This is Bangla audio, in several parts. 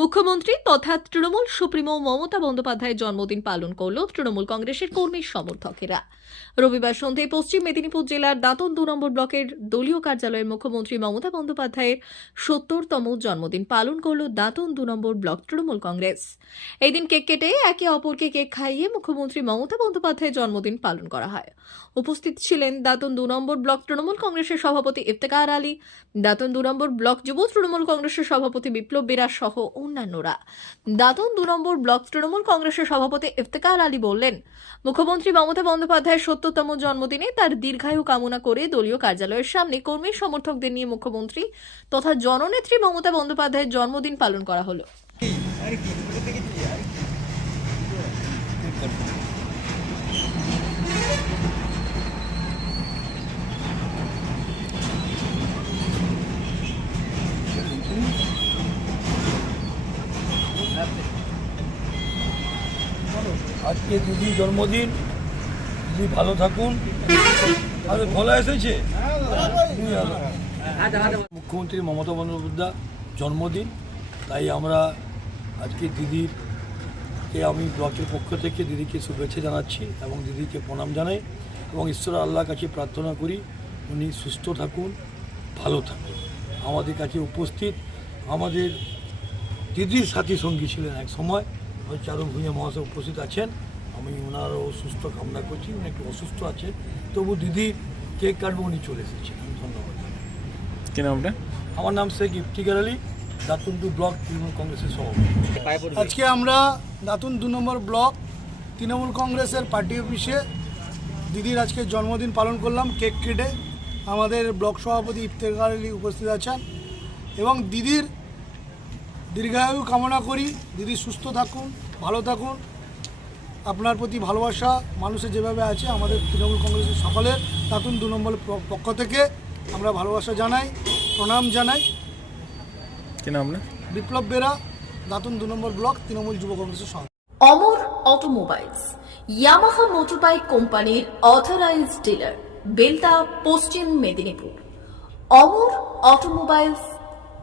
মুখ্যমন্ত্রী তথা তৃণমূল সুপ্রিমো মমতা বন্দ্যোপাধ্যায়ের জন্মদিন পালন করল তৃণমূল কংগ্রেসের কর্মী সমর্থকেরা। রবিবার সন্ধ্যায় পশ্চিম মেদিনীপুর জেলার দাঁতন দু নম্বর ব্লকের দলীয় কার্যালয়ের মুখ্যমন্ত্রী মমতা বন্দ্যোপাধ্যায়ের সত্তরতম জন্মদিন পালন করল দাঁতন দু নম্বর ব্লক তৃণমূল কংগ্রেস। এদিন কেক কেটে একে অপরকে কেক খাইয়ে মুখ্যমন্ত্রী মমতা বন্দ্যোপাধ্যায়ের জন্মদিন পালন করা হয়। উপস্থিত ছিলেন দাঁতন দু নম্বর ব্লক তৃণমূল কংগ্রেসের সভাপতি ইফতেকার আলী, দাঁতন দু নম্বর ব্লক যুব তৃণমূল কংগ্রেসের সভাপতি বিপ্লব বেরা সহ অন্যান্যরা। দাঁতন দু নম্বর ব্লক তৃণমূল কংগ্রেসের সভাপতি ইফতেকার আলী বললেন, মুখ্যমন্ত্রী মমতা বন্দ্যোপাধ্যায়ের সত্তরতম জন্মদিনে তার দীর্ঘায়ু কামনা করে দলীয় কার্যালয়ের সামনে কর্মী সমর্থকদের নিয়ে মুখ্যমন্ত্রী তথা জননেত্রী মমতা বন্দ্যোপাধ্যায়ের জন্মদিন পালন করা হলো। আজকে দিদি জন্মদিন, দিদি ভালো থাকুন। আরে, ভোলা এসেছে? মুখ্যমন্ত্রী মমতা বন্দ্যোপাধ্যায়, জন্মদিন। তাই আমরা আজকে দিদির কে আমি ব্লকের পক্ষ থেকে দিদিকে শুভেচ্ছা জানাচ্ছি এবং দিদিকে প্রণাম জানাই এবং ঈশ্বর আল্লাহর কাছে প্রার্থনা করি উনি সুস্থ থাকুন, ভালো থাকুন। আমাদের কাছে উপস্থিত আমাদের দিদির সাথী সঙ্গী ছিলেন এক সময় চারু ভুঁইয়া মহাশয় উপস্থিত আছেন। আমি ওনারও সুস্থ কামনা করছি উনি একটু অসুস্থ আছেন। তবু দিদির কেক কাটবো উনি চলে এসেছেন। আমি ধন্যবাদ। কি নামটা আমার নাম শেখ ইফতিকার আলী দাতুন্ডু ব্লক তৃণমূল কংগ্রেসের সভাপতি। আজকে আমরা দাতুন দু নম্বর ব্লক তৃণমূল কংগ্রেসের পার্টি অফিসে দিদির আজকে জন্মদিন পালন করলাম কেক কেটে। আমাদের ব্লক সভাপতি ইফতেখার আলী উপস্থিত আছেন এবং দিদির দীর্ঘায়ু কামনা করি। দিদি সুস্থ থাকুন ভালো থাকুন। আপনার প্রতি ভালোবাসা মানুষের যেভাবে আছে আমাদের তৃণমূল কংগ্রেসের সকলের। দাতুন দু নম্বর পক্ষ থেকে আমরা ভালোবাসা জানাই প্রণাম জানাই। কি নামটা বিপ্লব বেরা দাতুন দু নম্বর ব্লক তৃণমূল যুব কংগ্রেসের সভাপতি অমর অটোমোবাইলস ইয়ামাহা মোটরবাইক কোম্পানির অথরাইজড ডিলার বেলদা পশ্চিম মেদিনীপুর। অমর অটোমোবাইলস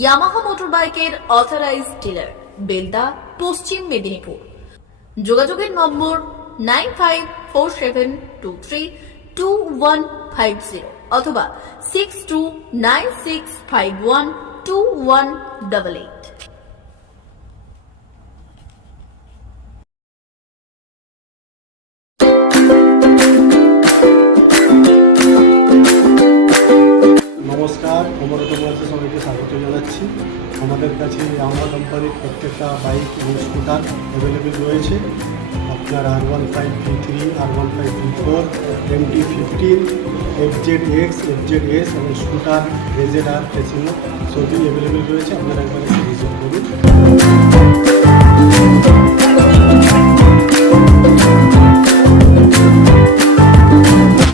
ইয়ামাহা মোটরবাইকের অথরাইজ ডিলার বেলদা পশ্চিম মেদিনীপুর। যোগাযোগের number nine five four seven two three two one five zero অথবা six two nine six five one two one double eight আমার কোম্পানির প্রত্যেকটা বাইক এবং স্কুটার অ্যাভেলেবেল রয়েছে। আপনার R one five three three R one five three four M T fifteen F Z X F Z S এবং স্কুটার রেজেড আর ফেসিনো সবই অ্যাভেলেবেল রয়েছে। আপনারা একবার ভিজিট করুন।